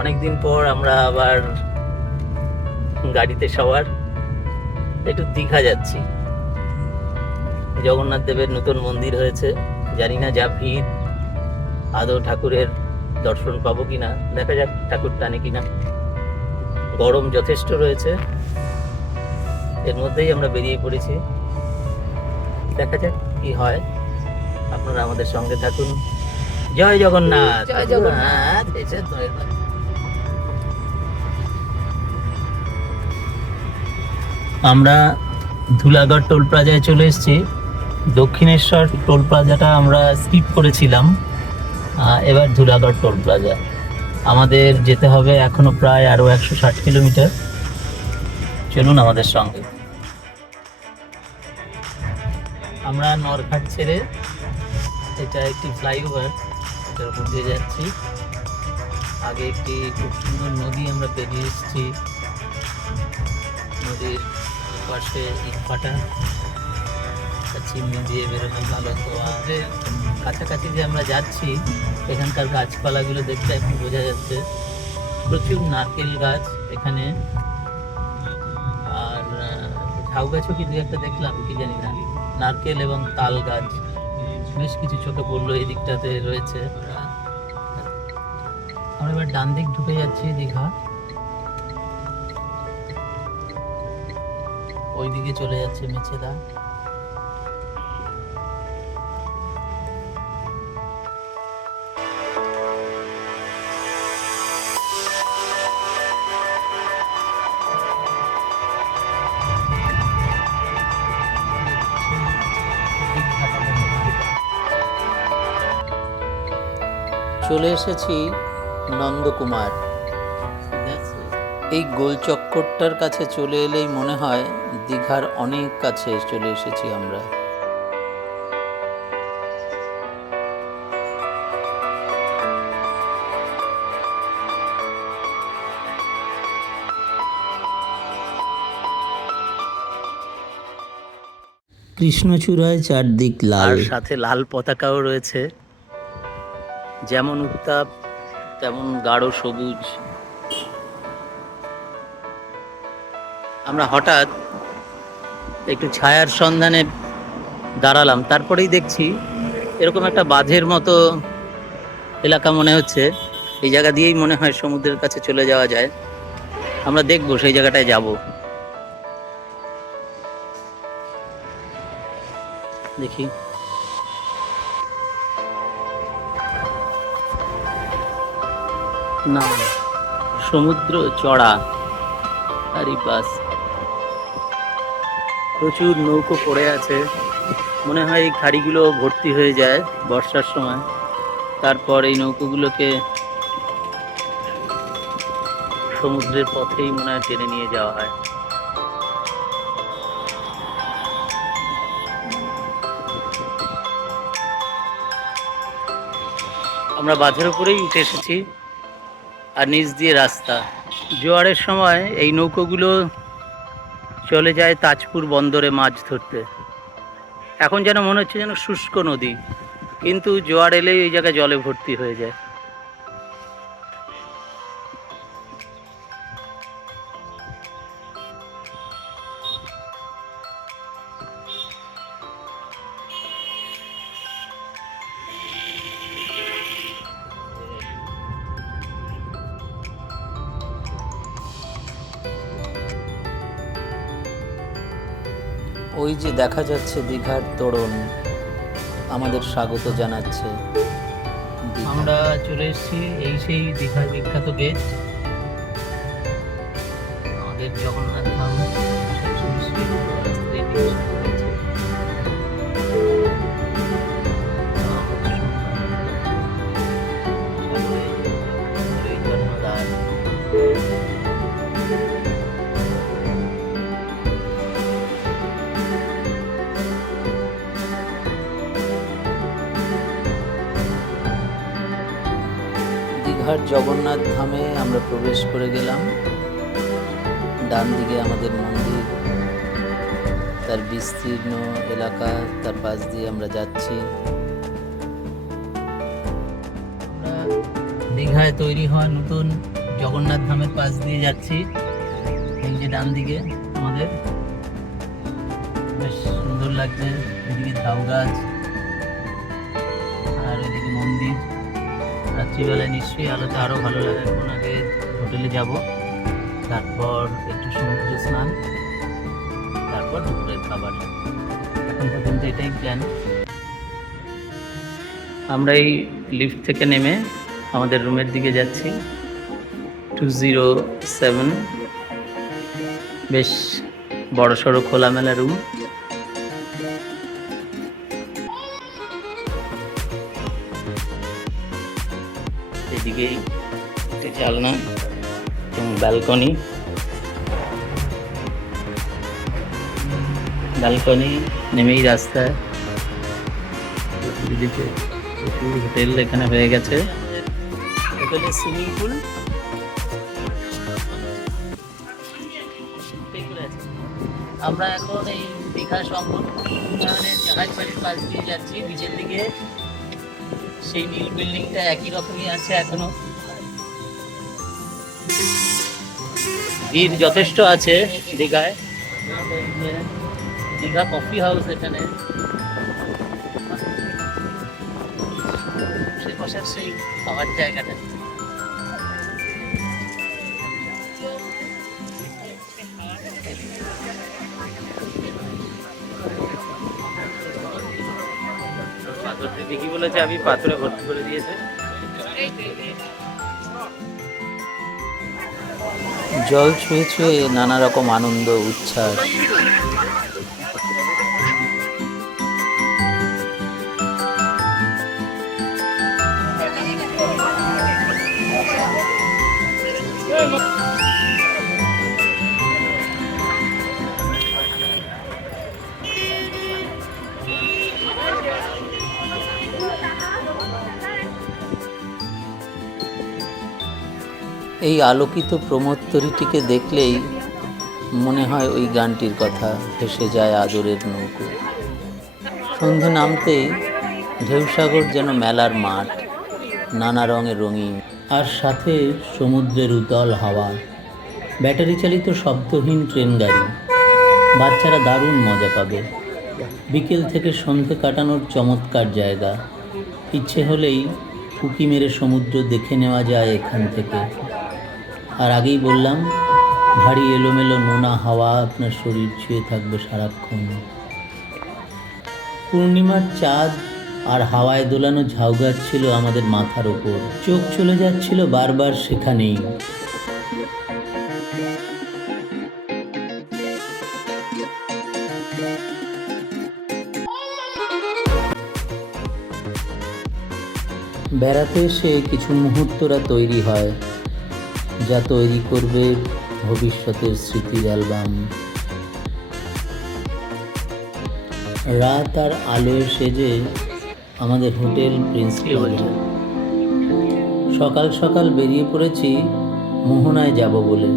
অনেকদিন পর আমরা আবার গাড়িতে সবার একটু দীঘা যাচ্ছি। জগন্নাথ দেবের নতুন মন্দির হয়েছে, জানি না যা ভিড় আদৌ ঠাকুরের দর্শন পাবো কিনা, দেখা যাক ঠাকুর টানে কিনা। গরম যথেষ্ট রয়েছে, এর মধ্যেই আমরা বেরিয়ে পড়েছি, দেখা যাক কি হয়। আপনারা আমাদের সঙ্গে থাকুন। জয় জগন্নাথ। জয় জগন্নাথ। এসে তো এবার। আমরা ধুলাগড় টোল প্লাজায় চলে এসেছি। দক্ষিণেশ্বর টোল প্লাজাটা আমরা স্কিপ করেছিলাম, এবার ধুলাগড় টোল প্লাজা। আমাদের যেতে হবে এখনো প্রায় আরো 160 কিলোমিটার। চলুন আমাদের সঙ্গে। আমরা নরঘাট ছেড়ে, এটা একটি ফ্লাইওভার, এটার উপর দিয়ে যাচ্ছি। আগে একটি খুব সুন্দর নদী আমরা পেরিয়ে এসেছি, নদীর পাশে ইটভাটা, চিমনি দিয়ে বেরোনো ভালো। তো আমাদের কাছাকাছি যে আমরা যাচ্ছি, এখানকার গাছপালাগুলো দেখতে এখন বোঝা যাচ্ছে প্রচুর নারকেল গাছ এখানে। আর ঝাউ গাছও কি দু একটা দেখলাম, কি জানি না। নারকেল এবং তাল গাছ বেশ কিছু চোখে পড়লো, এই দিকটাতে রয়েছে। আমরা এবার ডান দিক ঢুকে যাচ্ছি দীঘা, ওইদিকে চলে যাচ্ছে মেছেদা। চলে এসেছি নন্দকুমার। এই গোল চক্করটার কাছে চলে এলেই মনে হয় দীঘার অনেক কাছে চলে এসেছি আমরা। কৃষ্ণচূড়ায় চারদিক লাল, সাথে লাল পতাকাও রয়েছে। যেমন উত্তাপ তেমন গাঢ় সবুজ। আমরা হঠাৎ একটু ছায়ার সন্ধানে দাঁড়ালাম, তারপরেই দেখছি এরকম একটা বাঁধের মতো এলাকা মনে হচ্ছে। এই জায়গা দিয়েই মনে হয় সমুদ্রের কাছে চলে যাওয়া যায়। আমরা দেখবো, সেই জায়গাটায় যাব। দেখি না, সমুদ্র চড়া, আরে বাস, প্রচুর নৌকো পড়ে আছে। মনে হয় এই খাড়িগুলো ভর্তি হয়ে যায় বর্ষার সময়, তারপর এই নৌকোগুলোকে সমুদ্রের পথেই মনে হয় টেনে নিয়ে যাওয়া হয়। আমরা বাঁধের উপরেই উঠে এসেছি, আর নিচ দিয়ে রাস্তা। জোয়ারের সময় এই নৌকোগুলো চলে যায় তাজপুর বন্দরে মাছ ধরতে। এখন যেন মনে হচ্ছে যেন শুষ্ক নদী, কিন্তু জোয়ার এলেই এই জায়গায় জলে ভর্তি হয়ে যায়। ওই যে দেখা যাচ্ছে দীঘার তোরণ আমাদের স্বাগত জানাচ্ছে। আমরা চলে এসেছি, এই সেই দীঘার বিখ্যাত গেট, আমাদের জগন্নাথ ধাম। দীঘার জগন্নাথ ধামে আমরা প্রবেশ করে গেলাম। ডান দিকে আমাদের মন্দির, তার বিস্তীর্ণ এলাকা, তার পাশ দিয়ে আমরা যাচ্ছি। আমরা দীঘায় তৈরি হওয়া নতুন জগন্নাথ ধামের পাশ দিয়ে যাচ্ছি। এই যে ডান দিকে আমাদের বেশ সুন্দর লাগছে, এদিকে ঝাউ গাছ আর এদিকে মন্দির। রাত্রিবেলায় নিশ্চয়ই আলোতে আরো ভালো লাগে। এখন আগে হোটেলে যাব, তারপর একটু সমুদ্র স্নান, তারপর দুপুরের খাবার। এখন পর্যন্ত এটাই প্ল্যান। আমরা এই লিফট থেকে নেমে আমাদের রুমের দিকে যাচ্ছি। 207, বেশ বড় সড়ো খোলামেলা রুম। এদিকেই একটি জানলা এবং ব্যালকনি। নেমেই রাস্তায় এদিকে প্রচুর হোটেল এখানে হয়ে গেছে। হোটেলের সুইমিং পুল, আমরা এখন এই দীঘা সংগঠনের জাহাজ বাড়ির পাশ দিয়ে যাচ্ছি বিচের দিকে। সেই নীল বিল্ডিংটা একই রকমই আছে এখনো। ভিড় যথেষ্ট আছে দীঘায়। দীঘা কফি হাউস এখানে, সে বসার সেই খাবার জায়গাটা। দেখি বলেছে আমি পাথরে ভর্তি করে দিয়েছে। জল ছুঁয়ে ছুঁয়ে নানা রকম আনন্দ উচ্ছ্বাস। এই আলোকিত প্রমোত্তরীটিকে দেখলেই মনে হয় ওই গানটির কথা, ভেসে যায় আদরের নৌকো। সন্ধে নামতেই ঢেউসাগর যেন মেলার মাঠ, নানা রঙে রঙিন, আর সাথে সমুদ্রের উতল হাওয়া। ব্যাটারি চালিত শব্দহীন ট্রেন গাড়ি। বাচ্চারা দারুণ মজা পাবে। বিকেল থেকে সন্ধে কাটানোর চমৎকার জায়গা। ইচ্ছে হলেই উঁকি মেরে সমুদ্র দেখে নেওয়া যায় এখান থেকে। আর আগেই বললাম, ভারী এলোমেলো নোনা হাওয়া আপনার শরীর ছুঁয়ে থাকবে সারাক্ষণ। পূর্ণিমার চাঁদ আর হাওয়ায় দোলানো ঝাউ গাছ ছিল আমাদের মাথার ওপর। চোখ চলে যাচ্ছিল বারবার সেখানেই। বেড়াতে এসে কিছু মুহূর্তরা তৈরি হয়, যা তৈরি করবে ভবিষ্যতের স্মৃতির অ্যালবাম। রাত আর আলোয় সেজে আমাদের হোটেল প্রিন্স প্লাজা। সকাল সকাল বেরিয়ে পড়েছি মোহনায় যাব বলে।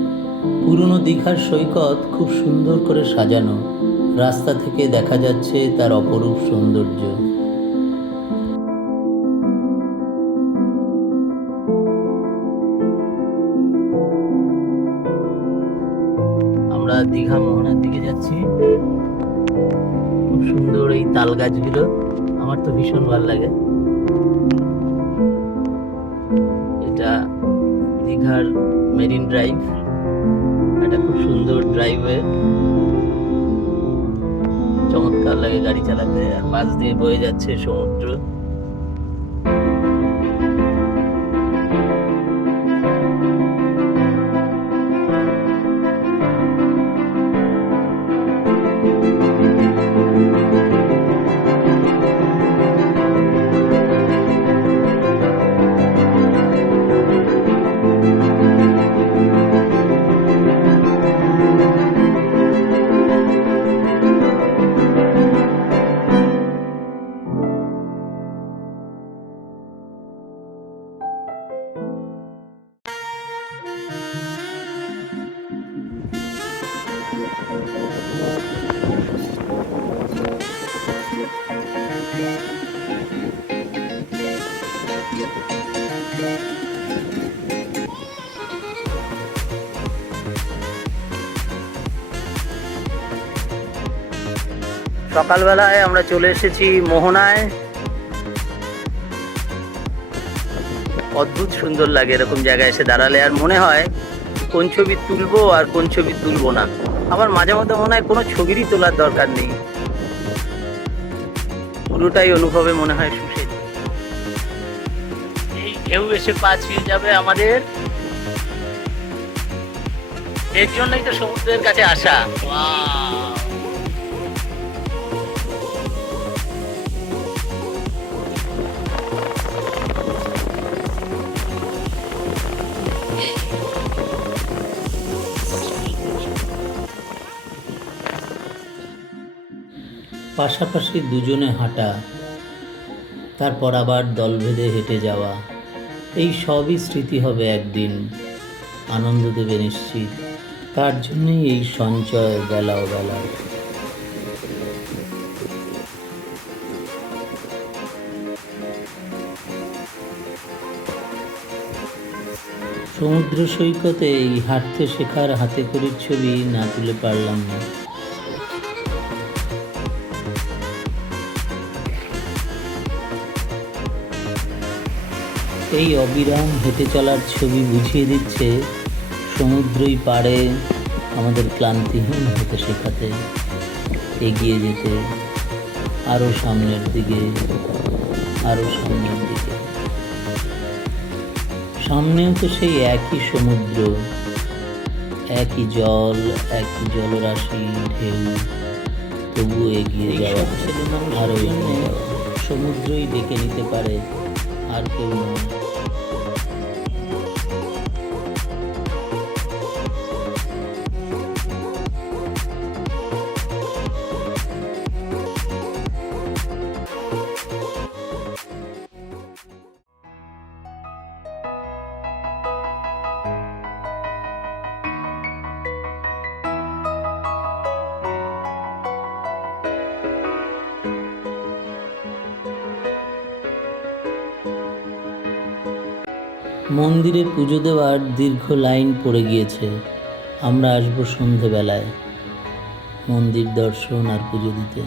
পুরনো দীঘার সৈকত খুব সুন্দর করে সাজানো। রাস্তা থেকে দেখা যাচ্ছে তার অপরূপ সৌন্দর্য। আমরা দীঘা মোহনার দিকে যাচ্ছি। খুব সুন্দর এই তাল গাছগুলো, আমার তো ভীষণ ভালো লাগে। এটা দীঘার মেরিন ড্রাইভ, এটা খুব সুন্দর ড্রাইভওয়ে, চমৎকার লাগে গাড়ি চালাতে। আর পাশ দিয়ে বয়ে যাচ্ছে সমুদ্র। সকালবেলায় আমরা চলে এসেছি মোহনায়। অদ্ভুত সুন্দর লাগে এরকম জায়গায় এসে দাঁড়ালে, আর মনে হয় কোন ছবি তুলবো আর কোন ছবি তুলবো না। আমার মাঝে মধ্যে মনে হয় কোনো ছবিরই তোলার দরকার নেই, পুরোটাই অনুভবে মনে হয় সুখে। এই ঢেউ এসে পা ছুঁয়ে যাবে আমাদের, এর জন্যই তো সমুদ্রের কাছে আসা। পাশাপাশি দুজনে হাঁটা, তারপর আবার দল বেঁধে হেঁটে যাওয়া, এই সবই স্মৃতি হবে একদিন, আনন্দ দেবে নিশ্চিত। তার জন্যই এই সঞ্চয় বেলা ও বেলা। সমুদ্র সৈকতে এই হাঁটতে শেখার হাতে খড়ির ছবি না তুলে পারলাম না। এই অবিরাম হেঁটে চলার ছবি বুঝিয়ে দিচ্ছে সমুদ্রই পারে আমাদের ক্লান্তিহীন হতে শেখাতে, এগিয়ে যেতে, আরও সামনের দিকে, আরও সামনের দিকে। সামনেও তো সেই একই সমুদ্র, একই জল, একই জলরাশি, ঢেউ, তবুও এগিয়ে যাওয়া, আরও এগিয়ে যাওয়া। সমুদ্রই ডেকে নিতে পারে, আর কেউ নয়। মন্দিরে পুজো দেওয়ার দীর্ঘ লাইন পড়ে গিয়েছে। আমরা আসবো সন্ধেবেলায় মন্দির দর্শন আর পুজো দিতে।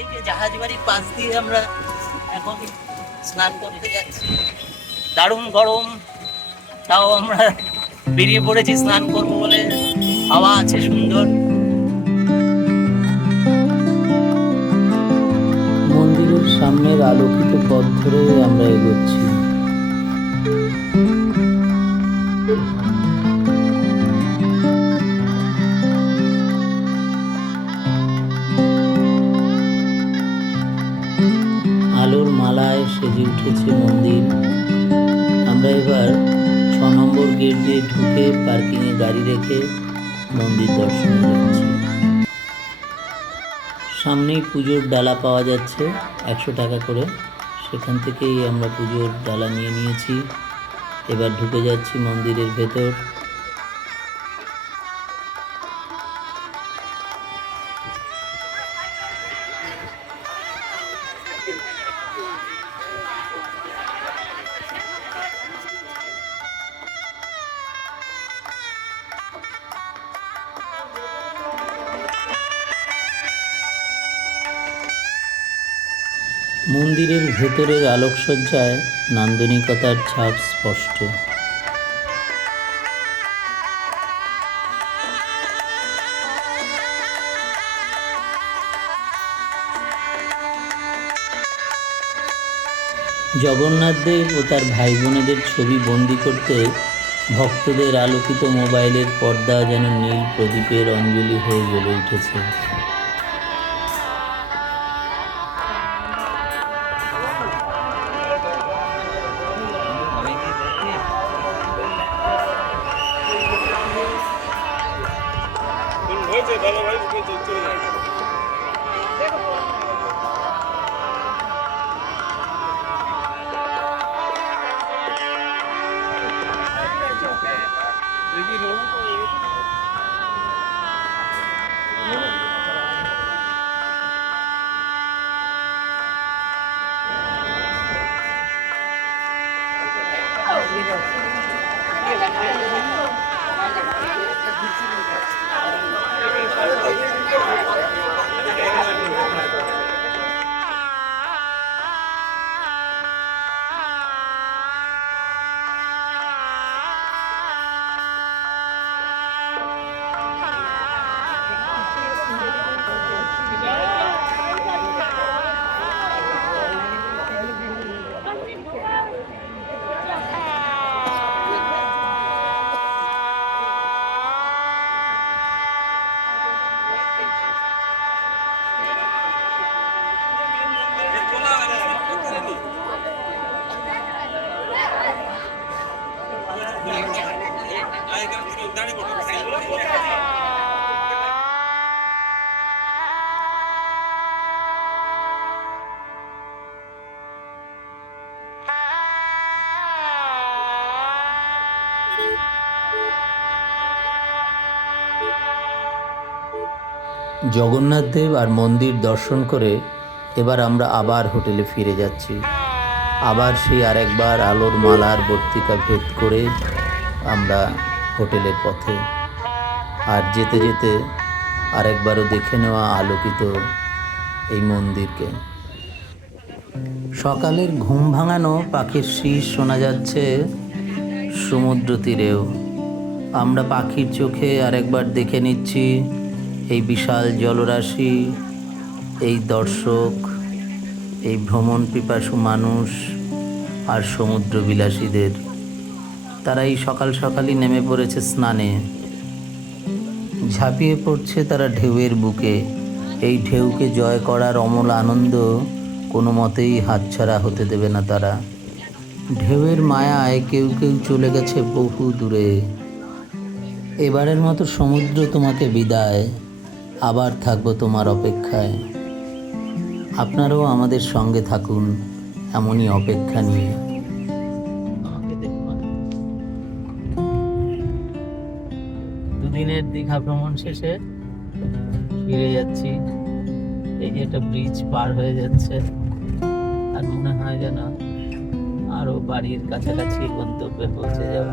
এই যে জাহাজ বাড়ির পাশ দিয়ে আমরা এখন স্নান করতে যাচ্ছি। দারুণ গরম, তাও আমরা বেরিয়ে পড়েছি স্নান করবো বলে। হাওয়া আছে সুন্দর। মন্দিরের সামনের আলোকিত পথ ধরে আমরা এগোচ্ছি। আলোর মালায় সেজে উঠেছে মন্দির। আমরা এবার 6 নম্বর গেট দিয়ে ঢুকে পার্কিংয়ে গাড়ি রেখে মন্দির দর্শনে যাচ্ছি। সামনেই পুজোর ডালা পাওয়া যাচ্ছে 100 টাকা করে, সেখান থেকেই আমরা পুজোর ডালা নিয়ে নিয়েছি। এবার ঢুকে যাচ্ছি মন্দিরের ভেতর। মন্দিরের ভেতরের আলোকসজ্জায় নান্দনিকতার ছাপ স্পষ্ট। জগন্নাথ দেব ও তার ভাই বোনেদের ছবি বন্দি করতে ভক্তদের আলোকিত মোবাইলের পর্দা যেন নীল প্রদীপের অঞ্জলি হয়ে জ্বলে উঠেছে। জগন্নাথ দেব আর মন্দির দর্শন করে এবার আমরা আবার হোটেলে ফিরে যাচ্ছি। আবার সেই আরেকবার আলোর মালার বর্তিকা ভেদ করে আমরা হোটেলের পথে। আর যেতে যেতে আরেকবারও দেখে নেওয়া আলোকিত এই মন্দিরকে। সকালের ঘুম ভাঙানো পাখির শীষ শোনা যাচ্ছে সমুদ্র তীরেও। আমরা পাখির চোখে আরেকবার দেখে নিচ্ছি এই বিশাল জলরাশি, এই দর্শক, এই ভ্রমণ পিপাসু মানুষ আর সমুদ্র বিলাসীদের। তারা এই সকাল সকালই নেমে পড়েছে স্নানে, ঝাঁপিয়ে পড়ছে তারা ঢেউয়ের বুকে। এই ঢেউকে জয় করার অমল আনন্দ কোনো মতেই হাতছাড়া হতে দেবে না তারা। ঢেউয়ের মায়ায় কেউ কেউ চলে গেছে বহু দূরে। এবারের মতো সমুদ্র তোমাকে বিদায়, আবার থাকবো তোমার অপেক্ষায়। আপনারাও আমাদের সঙ্গে থাকুন এমনই অপেক্ষা নিয়ে। দুদিনের দীঘা ভ্রমণ শেষে ফিরে যাচ্ছি। এই যে একটা ব্রিজ পার হয়ে যাচ্ছে, আর মনে হয় যেন আরো বাড়ির কাছাকাছি গন্তব্যে পৌঁছে যাব।